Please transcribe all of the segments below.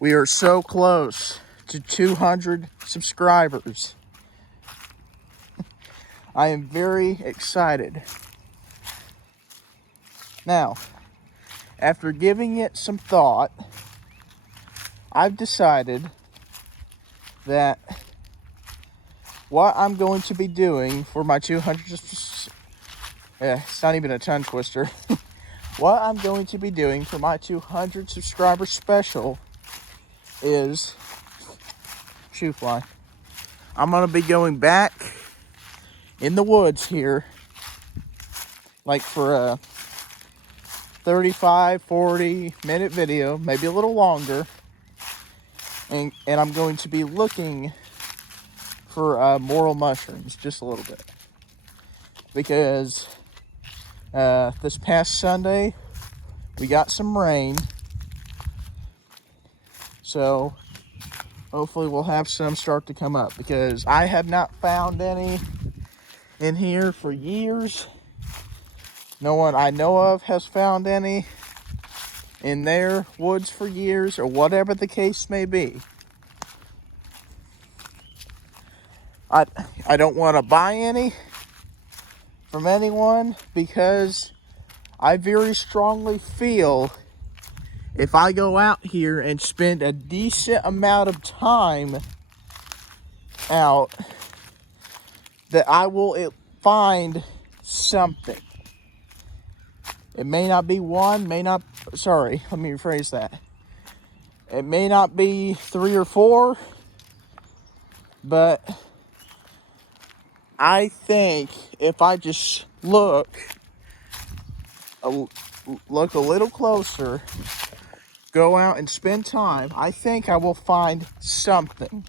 We are so close to 200 subscribers. I am very excited. Now, after giving it some thought, I've decided that what I'm going to be doing for my 200, it's not even a tongue twister. What I'm going to be doing for my 200 subscriber special is shoe fly. I'm going to be going back in the woods here, like for a 35, 40 minute video, maybe a little longer. And I'm going to be looking for morel mushrooms just a little bit. Because this past Sunday, we got some rain. So hopefully we'll have some start to come up. Because I have not found any in here for years. No one I know of has found any in their woods for years, or whatever the case may be. I don't want to buy any from anyone, because I very strongly feel if I go out here and spend a decent amount of time out, that I will find something. It may not be one, let me rephrase that. It may not be 3 or 4, but I think if I just look a little closer, go out and spend time, I think I will find something.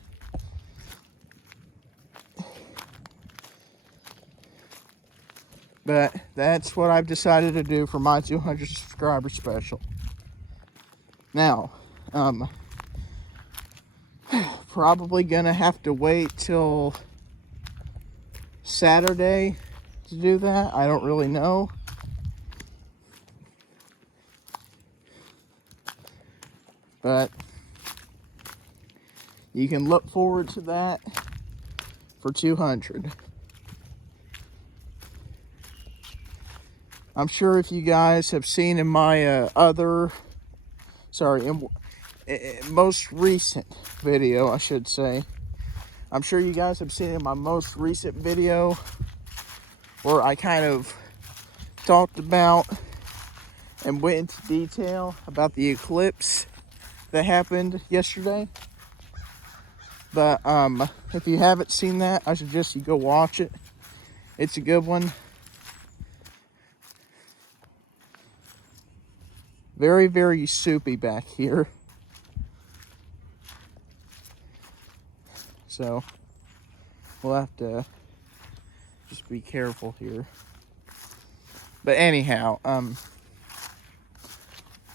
But that's what I've decided to do for my 200 subscriber special. Now, probably gonna have to wait till Saturday to do that. I don't really know. But you can look forward to that for 200. I'm sure if you guys have seen in my most recent video, I should say. I'm sure you guys have seen in my most recent video where I kind of talked about and went into detail about the eclipse that happened yesterday. But if you haven't seen that, I suggest you go watch it. It's a good one. Very, very soupy back here. So we'll have to just be careful here. But anyhow,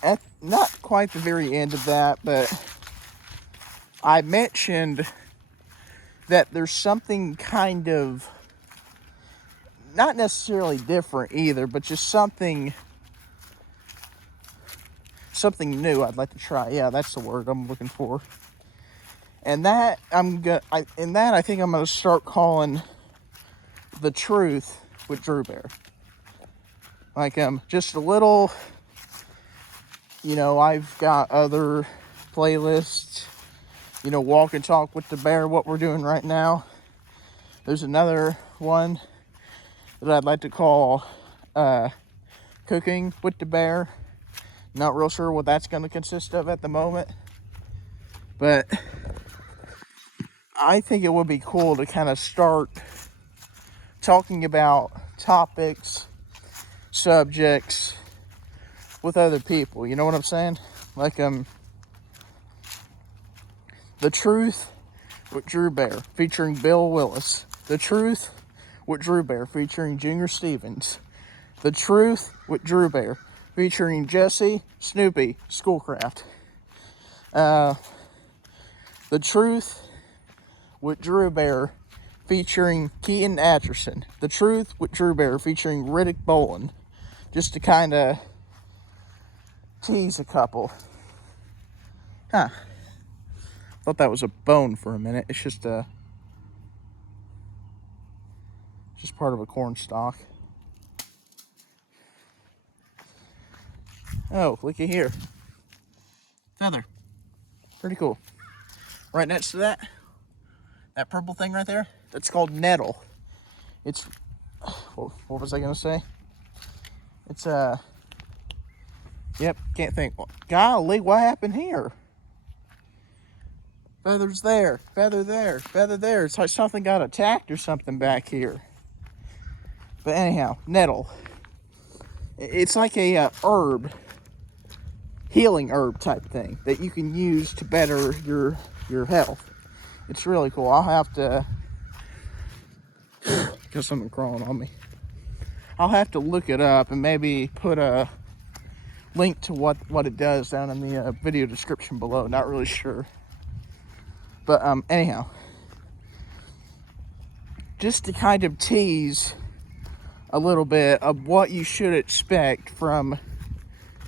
at not quite the very end of that, but I mentioned that there's something kind of, not necessarily different either, but just something new I'd like to try. Yeah, that's the word I'm looking for. And that I think I'm gonna start calling The Truth with Drew Bear. Like just a little, I've got other playlists, Walk and Talk with the Bear, what we're doing right now. There's another one that I'd like to call Cooking with the Bear. Not real sure what that's going to consist of at the moment. But I think it would be cool to kind of start talking about topics, subjects with other people. You know what I'm saying? Like, The Truth with Drew Bear featuring Bill Willis. The Truth with Drew Bear featuring Junior Stevens. The Truth with Drew Bear featuring Jesse, Snoopy, Schoolcraft. The Truth with Drew Bear featuring Keaton Atcherson. The Truth with Drew Bear featuring Riddick Boland. Just to kind of tease a couple. Thought that was a bone for a minute. It's just part of a corn stalk. Oh, looky here. Feather. Pretty cool. Right next to that purple thing right there, that's called nettle. It's, what was I gonna say? It's yep, can't think. Golly, what happened here? Feathers there, feather there, feather there. It's like something got attacked or something back here. But anyhow, nettle. It's like a herb, healing herb type thing that you can use to better your health. It's really cool. I'll have to, got something crawling on me. I'll have to look it up and maybe put a link to what it does down in the video description below. Not really sure. But anyhow, just to kind of tease a little bit of what you should expect from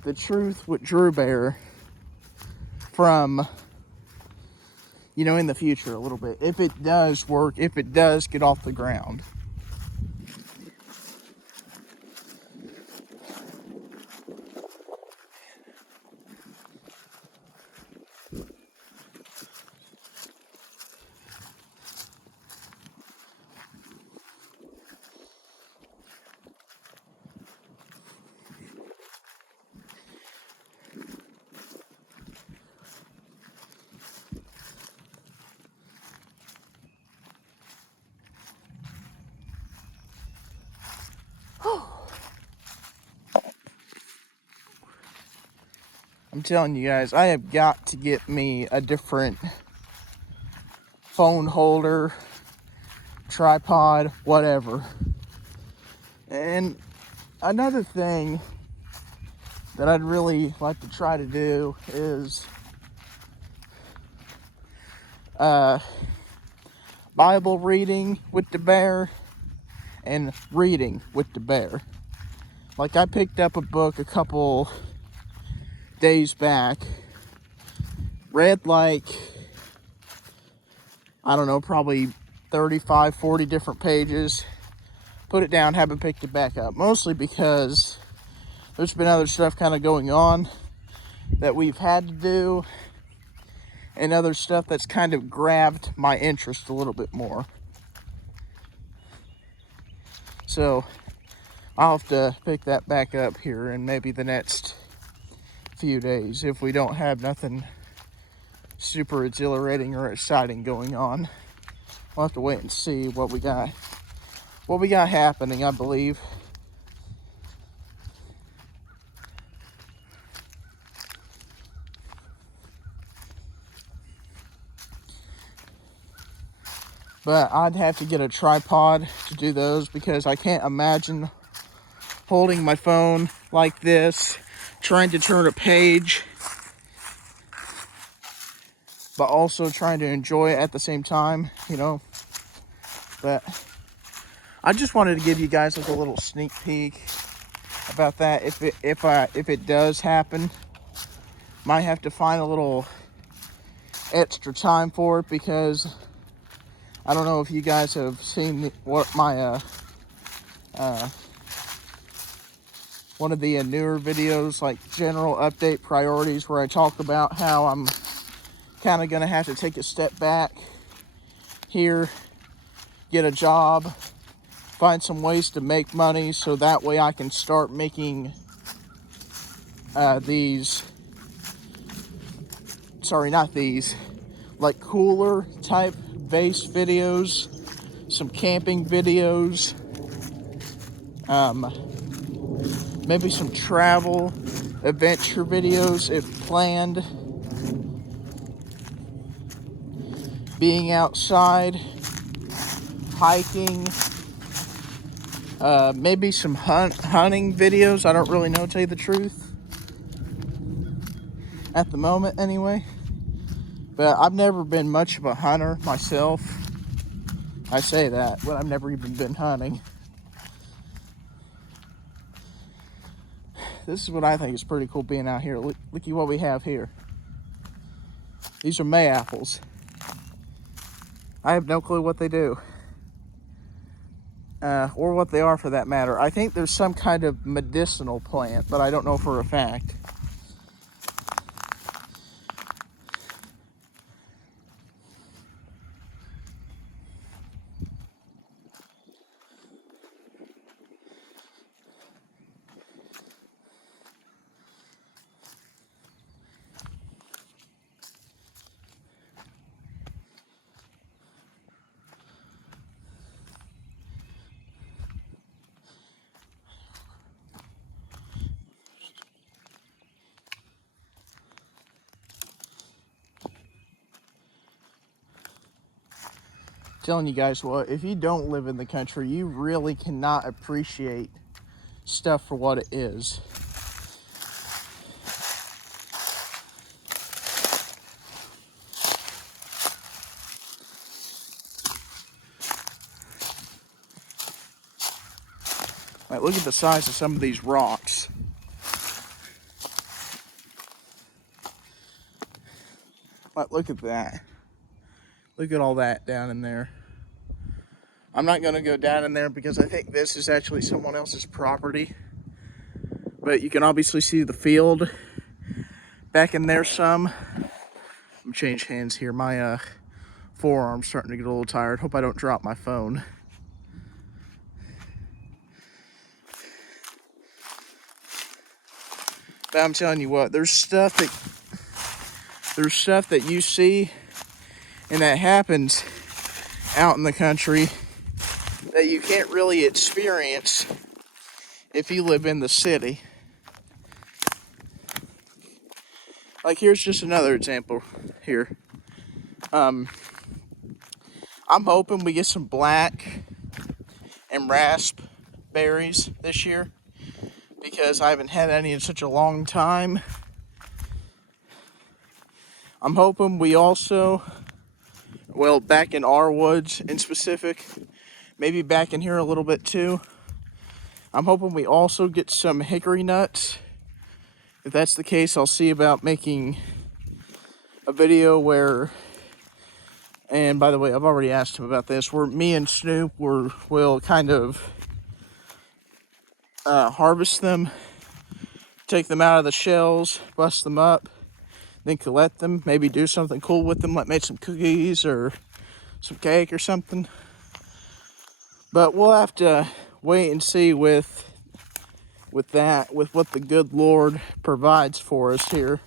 the Truth with Drew Bear from, you know, in the future a little bit. If it does work, if it does get off the ground. I'm telling you guys, I have got to get me a different phone holder, tripod, whatever. And another thing that I'd really like to try to do is Bible reading with the bear and reading with the bear. Like, I picked up a book a couple days back, read like, I don't know, probably 35, 40 different pages, put it down, haven't picked it back up. Mostly because there's been other stuff kind of going on that we've had to do, and other stuff that's kind of grabbed my interest a little bit more. So I'll have to pick that back up here in maybe the next few days if we don't have nothing super exhilarating or exciting going on. We'll have to wait and see what we got happening, I believe. But I'd have to get a tripod to do those, because I can't imagine holding my phone like this, trying to turn a page, but also trying to enjoy it at the same time, you know. But I just wanted to give you guys like a little sneak peek about that. If it does happen, might have to find a little extra time for it, because I don't know if you guys have seen what my one of the newer videos, like general update priorities, where I talk about how I'm kind of gonna have to take a step back here, get a job, find some ways to make money, so that way I can start making like cooler type base videos, some camping videos, maybe some travel adventure videos if planned, being outside, hiking, maybe some hunting videos. I don't really know, to tell you the truth, at the moment anyway. But I've never been much of a hunter myself. I say that, but I've never even been hunting. This is what I think is pretty cool being out here. Look at what we have here. These are May apples. I have no clue what they do. Or what they are for that matter. I think there's some kind of medicinal plant, but I don't know for a fact. Telling you guys what, if you don't live in the country, you really cannot appreciate stuff for what it is. Like, look at the size of some of these rocks. Like, look at that. Look at all that down in there. I'm not going to go down in there because I think this is actually someone else's property. But you can obviously see the field back in there some. I'm going to change hands here. My forearm's starting to get a little tired. Hope I don't drop my phone. But I'm telling you what, there's stuff that you see and that happens out in the country that you can't really experience if you live in the city. Like, here's just another example here. I'm hoping we get some black and raspberries this year because I haven't had any in such a long time. I'm hoping we also, well, back in our woods in specific, maybe back in here a little bit too, I'm hoping we also get some hickory nuts. If that's the case, I'll see about making a video where, and by the way, I've already asked him about this, where me and Snoop will kind of harvest them, take them out of the shells, bust them up, then collect them, maybe do something cool with them, like make some cookies or some cake or something. But we'll have to wait and see with what the good Lord provides for us here.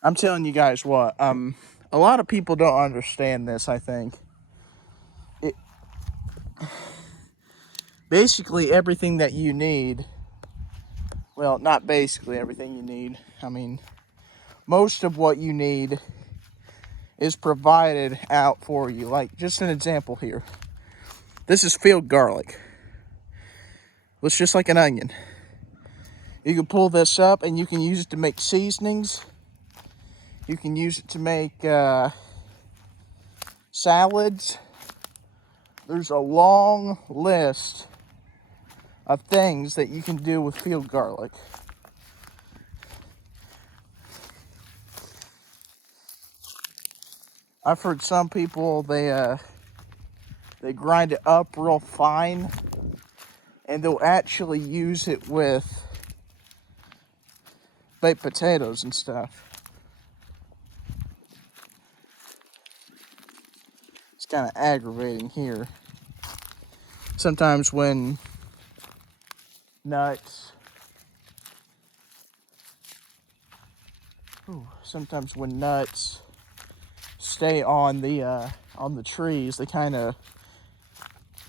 I'm telling you guys what, a lot of people don't understand this, I think. Basically everything that you need, well, not basically everything you need, I mean, most of what you need is provided out for you. Like, just an example here. This is field garlic. Looks just like an onion. You can pull this up and you can use it to make seasonings. You can use it to make salads. There's a long list of things that you can do with field garlic. I've heard some people, they grind it up real fine and they'll actually use it with baked potatoes and stuff. It's kind of aggravating here. Sometimes when nuts stay on the trees, they kind of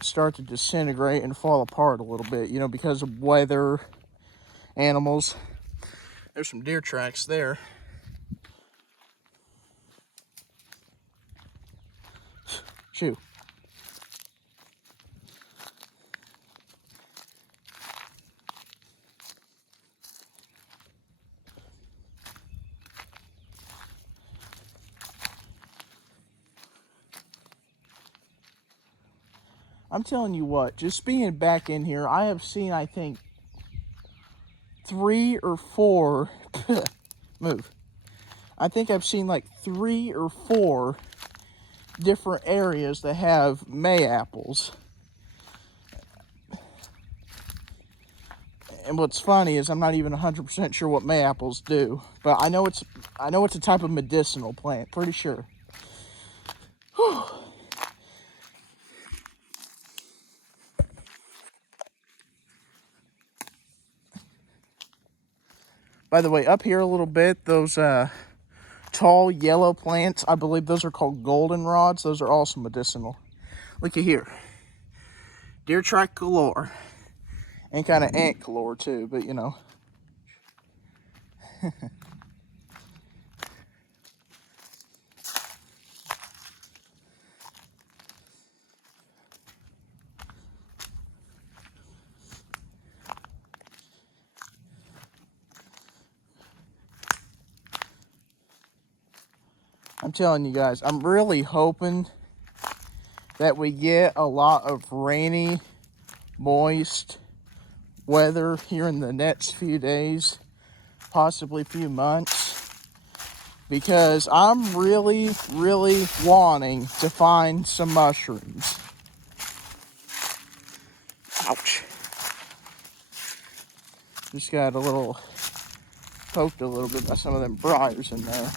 start to disintegrate and fall apart a little bit, you know, because of weather, animals. There's some deer tracks there. Shoo. I'm telling you what, just being back in here, I have seen, I think, 3 or 4, move. I think I've seen like 3 or 4 different areas that have May apples. And what's funny is I'm not even 100% sure what May apples do, but I know it's a type of medicinal plant, pretty sure. Whew. By the way, up here a little bit, those tall yellow plants, I believe those are called goldenrods. Those are also medicinal. Look at here. Deer tricolor. And kind of ant color too, but you know. I'm telling you guys, I'm really hoping that we get a lot of rainy, moist weather here in the next few days, possibly few months, because I'm really, really wanting to find some mushrooms. Ouch. Just got poked a little bit by some of them briars in there.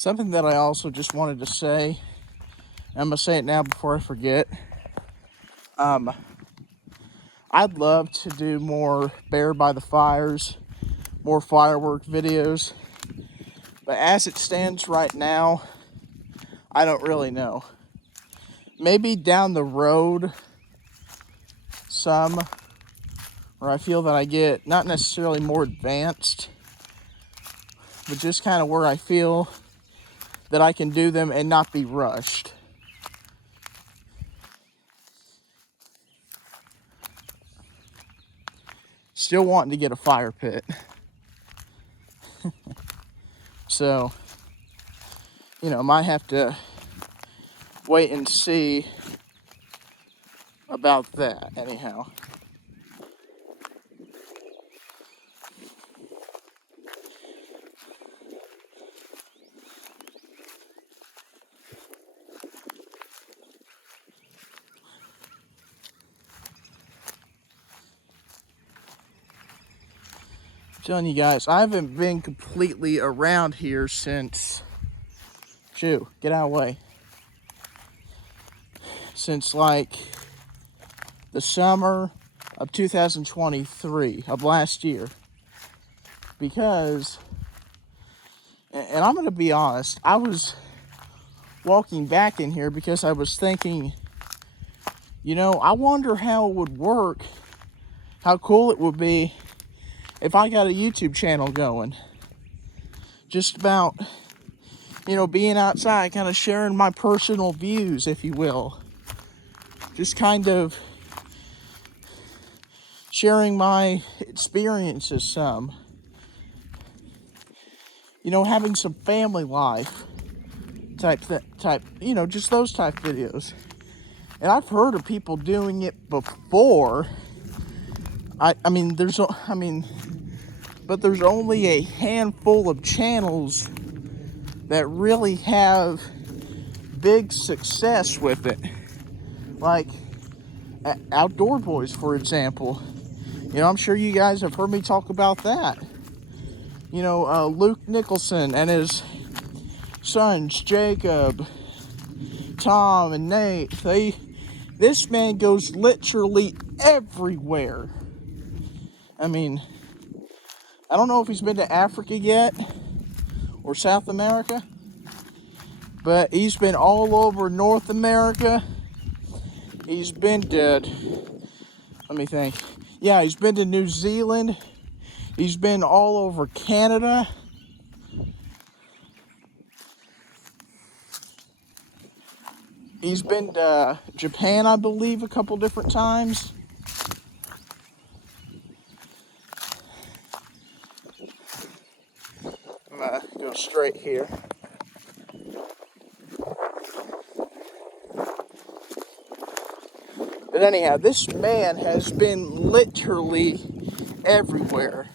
Something that I also just wanted to say, I'm going to say it now before I forget. I'd love to do more Bear by the Fires, more firework videos. But as it stands right now, I don't really know. Maybe down the road, some, where I feel that I get not necessarily more advanced, but just kind of where I feel that I can do them and not be rushed. Still wanting to get a fire pit. So, you know, might have to wait and see about that anyhow. Telling you guys, I haven't been completely around here since, get out of the way, since like the summer of 2023 of last year, because, and I'm gonna be honest, I was walking back in here because I was thinking, you know, I wonder how it would work, how cool it would be if I got a YouTube channel going, just about, you know, being outside, kind of sharing my personal views, if you will. Just kind of sharing my experiences some. You know, having some family life type, you know, just those type videos. And I've heard of people doing it before. But there's only a handful of channels that really have big success with it. Like Outdoor Boys, for example. You know, I'm sure you guys have heard me talk about that. You know, Luke Nicholson and his sons, Jacob, Tom, and Nate. This man goes literally everywhere. I mean, I don't know if he's been to Africa yet or South America, but he's been all over North America. He's been to, let me think. Yeah, he's been to New Zealand. He's been all over Canada. He's been to Japan, I believe, a couple different times. I'm gonna go straight here. But anyhow, this man has been literally everywhere.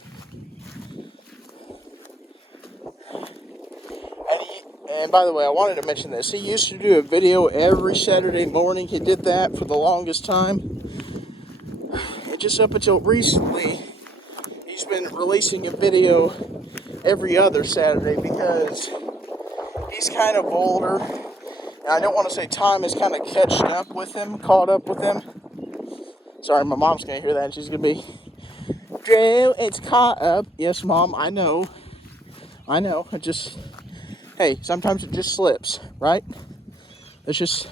And by the way, I wanted to mention this. He used to do a video every Saturday morning. He did that for the longest time. And just up until recently, he's been releasing a video every other Saturday because he's kind of older. And I don't want to say time has kind of caught up with him. Sorry, my mom's going to hear that and she's going to be, Drew, it's caught up. Yes, Mom, I know. Hey, sometimes it just slips, right? That's just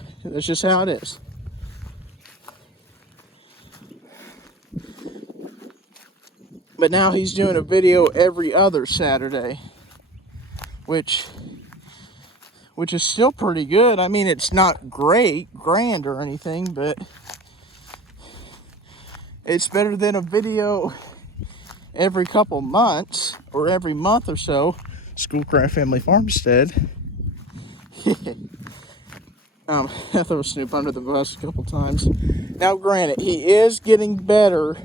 how it is. But now he's doing a video every other Saturday, which is still pretty good. I mean, it's not grand or anything, but it's better than a video every couple months or every month or so. Schoolcraft Family Farmstead. I threw Snoop under the bus a couple times. Now, granted, he is getting better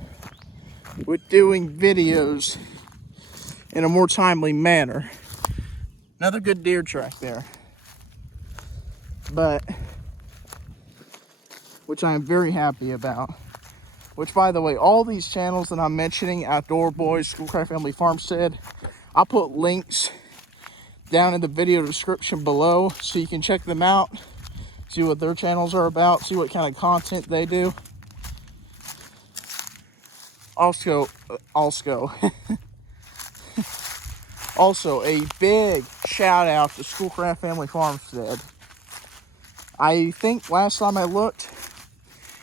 with doing videos in a more timely manner. Another good deer track there. But, which I am very happy about. Which, by the way, all these channels that I'm mentioning, Outdoor Boys, Schoolcraft Family Farmstead, I'll put links down in the video description below so you can check them out, see what their channels are about, see what kind of content they do. Also, a big shout out to Schoolcraft Family Farmstead. I think last time I looked,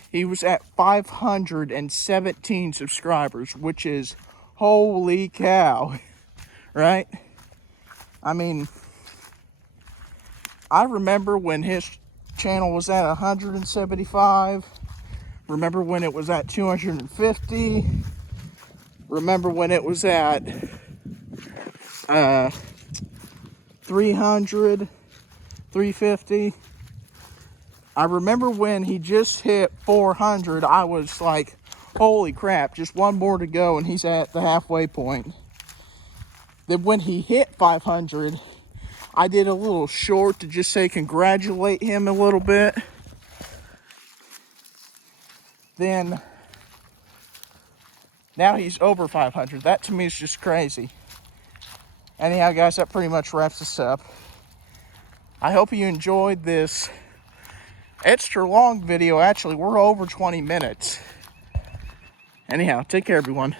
he was at 517 subscribers, which is holy cow, right? I mean, I remember when his channel was at 175. Remember when it was at 250. Remember when it was at 300, 350. I remember when he just hit 400, I was like, holy crap, just one more to go and he's at the halfway point. Then when he hit 500, I did a little short to just say congratulate him a little bit. Then, now he's over 500. That to me is just crazy. Anyhow, guys, that pretty much wraps this up. I hope you enjoyed this extra long video. Actually, we're over 20 minutes. Anyhow, take care, everyone.